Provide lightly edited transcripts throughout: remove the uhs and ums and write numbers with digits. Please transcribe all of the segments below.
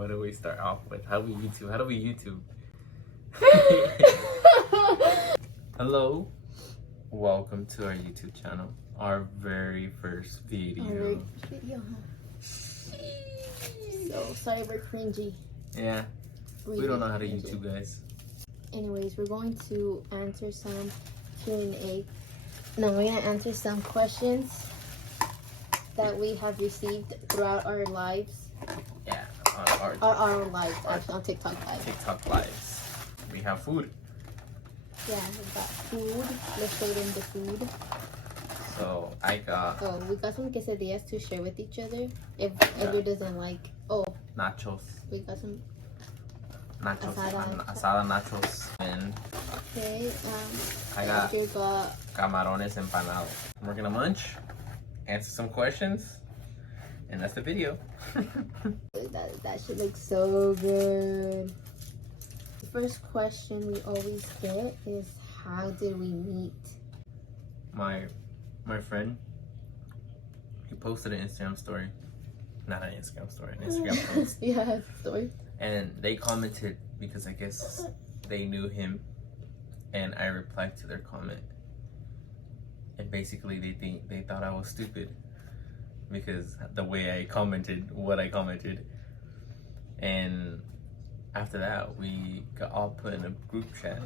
what do we start off with? How do we YouTube? Hello, welcome to our YouTube channel. Our very first video. So sorry we're cringy. Yeah, we don't know how to YouTube, guys. Anyways, we're going to answer some Q&A. No, we're gonna answer some questions that we have received throughout our lives. Yeah, our lives, actually, on TikTok lives. TikTok lives. We have food. Yeah, we got food. Let's show them the food. So I got. Oh, we got some quesadillas to share with each other. If Edgar doesn't like. Oh. Nachos. We got some. Nachos. Asada nachos. And. Okay. I got camarones empanados. We're gonna munch, answer some questions, and that's the video. that should look so good. The first question we always get is, how did we meet? My friend, he posted an Instagram story. Not an Instagram story, an Instagram post. Yeah, story. And they commented because I guess they knew him. And I replied to their comment, and basically they thought I was stupid because the way I commented what I commented. And after that, we got all put in a group chat,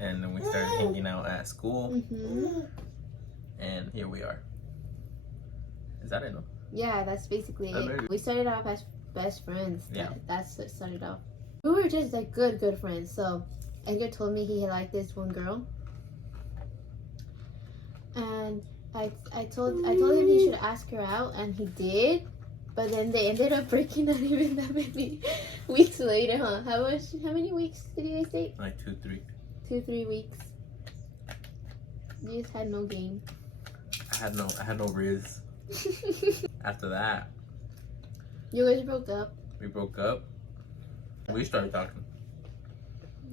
and then we started hanging out at school. And here we are. Is that it? No? Yeah, that's basically it. We started off as best friends. Yeah, that's what started off. We were just like good friends. So Edgar told me he liked this one girl, and I told him he should ask her out, and he did. But then they ended up breaking not even that many weeks later, huh? How many weeks did you guys say? Like 2-3. 2-3 weeks. You just had no game. I had no riz. After that, you guys broke up. We broke up. We started talking.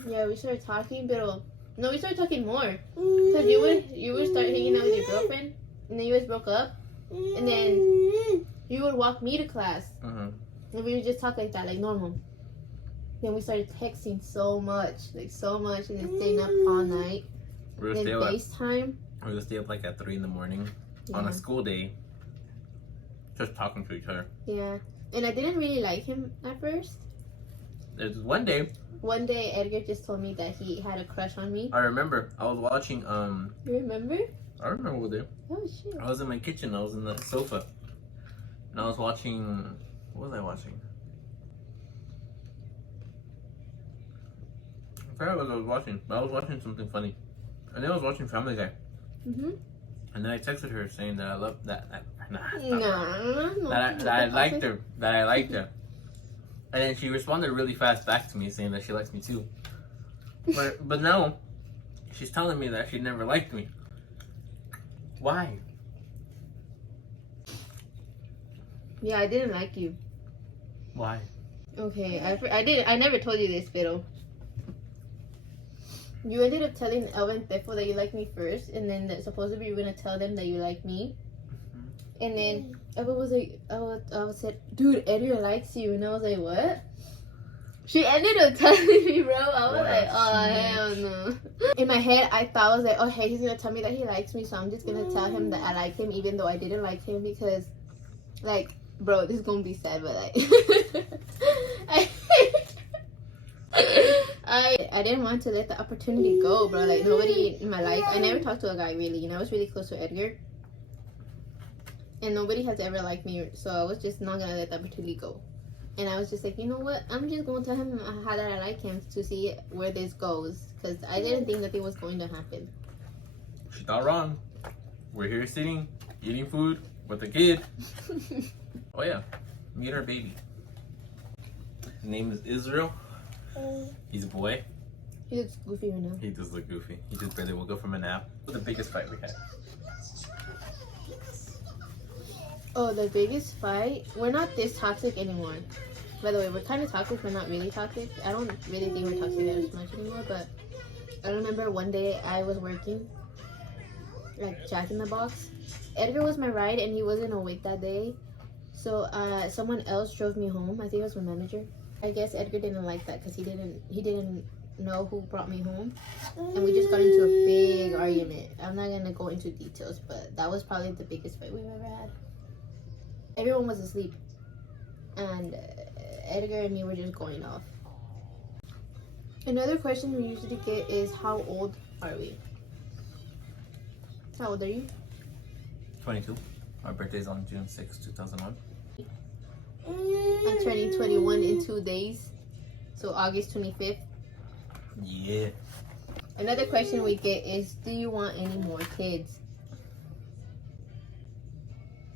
Yeah, we started talking, but no, we started talking more. Cause you would start hanging out with your girlfriend, and then you guys broke up, and then you would walk me to class, and we would just talk like that, like normal. Then we started texting so much, and then staying up all night. We would stay up. FaceTime. We would stay up like at 3 in the morning on a school day, just talking to each other. Yeah, and I didn't really like him at first. There's one day. One day, Edgar just told me that he had a crush on me. I remember. I was watching. You remember? I remember what day. Oh shit! I was in my kitchen. I was in the sofa, and I was watching. What was I watching? I forgot what I was watching. But I was watching something funny, and then I was watching Family Guy. And then I texted her saying that I loved that. That I liked her. That I liked her. And then she responded really fast back to me saying that she likes me too. But now, she's telling me that she never liked me. Why? Yeah, I didn't like you. Why? Okay, I never told you this, pero you ended up telling Elva and Tefo that you liked me first, and then that supposedly you were gonna tell them that you like me. And then Elva was like, I said, dude, Edgar likes you. And I was like, what? She ended up telling me, bro. I was like, oh, hell no. In my head, I thought, I was like, oh, hey, he's going to tell me that he likes me. So I'm just going to tell him that I like him, even though I didn't like him. Because, like, bro, this is going to be sad, but like, I didn't want to let the opportunity go, bro. Like, nobody in my life, I never talked to a guy, really. You know, I was really close to Edgar. And nobody has ever liked me, so I was just not gonna let the opportunity go. And I was just like, you know what? I'm just gonna tell him how that I like him to see where this goes, because I didn't think that it was going to happen. She's not wrong. We're here sitting, eating food with a kid. Oh yeah, meet our baby. His name is Israel. He's a boy. He looks goofy right now. He does look goofy. He just barely woke up from a nap. What's the biggest fight we had? Oh, the biggest fight? We're not this toxic anymore. By the way, we're kind of toxic, but not really toxic. I don't really think we're toxic as much anymore, but I remember one day I was working, like Jack in the Box. Edgar was my ride, and he wasn't awake that day. So someone else drove me home. I think it was my manager. I guess Edgar didn't like that because he didn't know who brought me home, and we just got into a big argument. I'm not gonna go into details, but that was probably the biggest fight we've ever had. Everyone was asleep, and Edgar and me were just going off. Another question we usually get is, how old are we? How old are you? 22. My birthday's on June 6, 2001. I'm turning 21 in 2 days, so August 25th. Yeah. Another question we get is, do you want any more kids?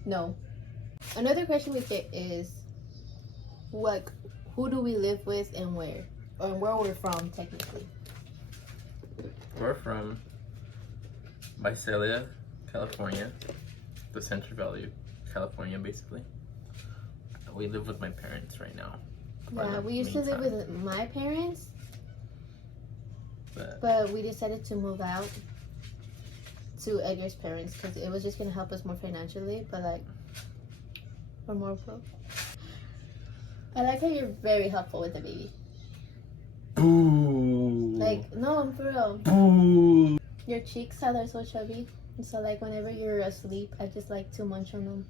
No. Another question we get is, like, who do we live with and where? Or where we're from, technically. We're from Visalia, California. The Central Valley, California, basically. We live with my parents right now. Yeah, we used to live with my parents, but we decided to move out to Edgar's parents because it was just going to help us more financially, but like, we're more broke. I like how you're very helpful with the baby. Boo! Like, no, I'm for real. Boo! Your cheeks, how they're so chubby. And so like, whenever you're asleep, I just like to munch on them.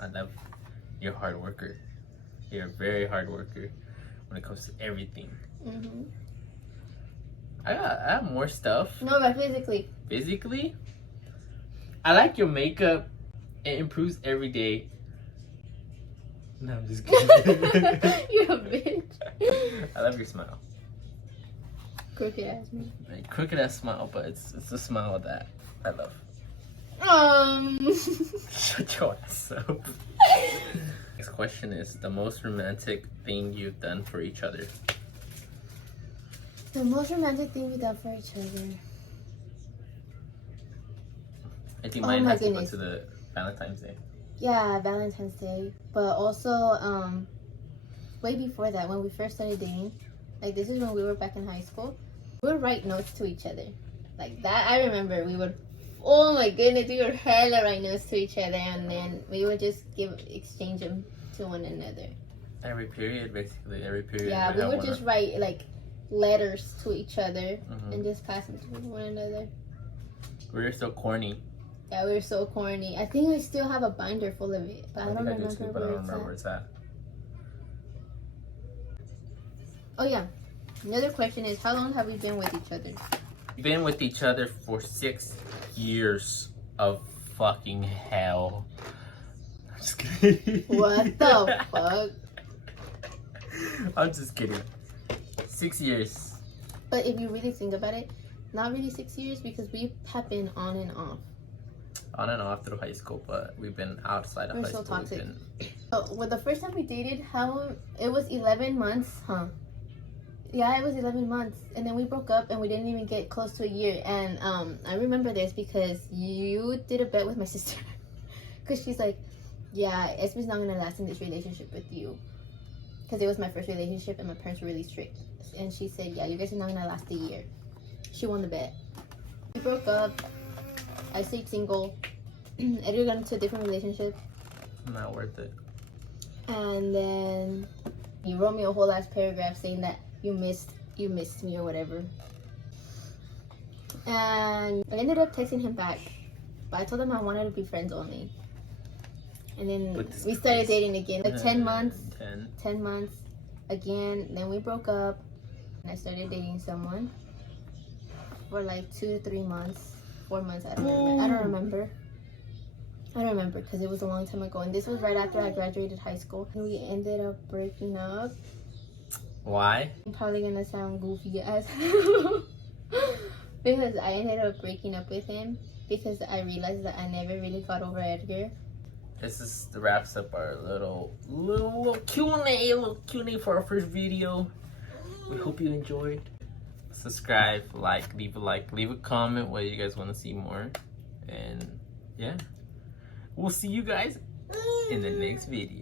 I love you're a hard worker. You're a very hard worker when it comes to everything. Mm-hmm. I have more stuff. No, but physically. Physically? I like your makeup. It improves every day. No, I'm just kidding. You're a bitch. I love your smile. Crooked ass man. Like, crooked ass smile, but it's a smile that I love. Shut your ass up. Next question is the most romantic thing you've done for each other. The most romantic thing we've done for each other. I think mine has to go to the Valentine's Day. Yeah, Valentine's Day. But also, way before that, when we first started dating, like this is when we were back in high school, we would write notes to each other. Like that, I remember we would, oh my goodness, we would hella write notes to each other, and then we would just exchange them to one another. Every period, basically. Every period. Yeah, we would just write like letters to each other and just pass them to one another. We were so corny. Yeah, we were so corny. I think I still have a binder full of it, but I don't remember where it's at. Oh yeah. Another question is, how long have we been with each other? We've been with each other for 6 years of fucking hell. I'm just kidding. What the fuck? I'm just kidding. 6 years. But if you really think about it, not really 6 years, because we have been on and off. On and off through high school, but we've been outside of high school. We're so toxic. Well, the first time we dated, it was 11 months, huh? Yeah, it was 11 months, and then we broke up, and we didn't even get close to a year. And I remember this because you did a bet with my sister, because she's like, yeah, Esme's not gonna last in this relationship with you, because it was my first relationship, and my parents were really strict. And she said, yeah, you guys are not gonna last a year. She won the bet. We broke up. I stayed single. Edgar got into a different relationship. Not worth it. And then you wrote me a whole last paragraph saying that you missed me or whatever. And I ended up texting him back, but I told him I wanted to be friends only. And then we started dating again. Like 10 months. 10 months again. Then we broke up, and I started dating someone for like 2 to 3 months, 4 months. I don't remember because it was a long time ago, and this was right after I graduated high school. And we ended up breaking up. Why? I'm probably gonna sound goofy as because I ended up breaking up with him because I realized that I never really got over Edgar. This wraps up our little Q&A for our first video. We hope you enjoyed. Subscribe, leave a comment what you guys want to see more, and yeah, we'll see you guys in the next video.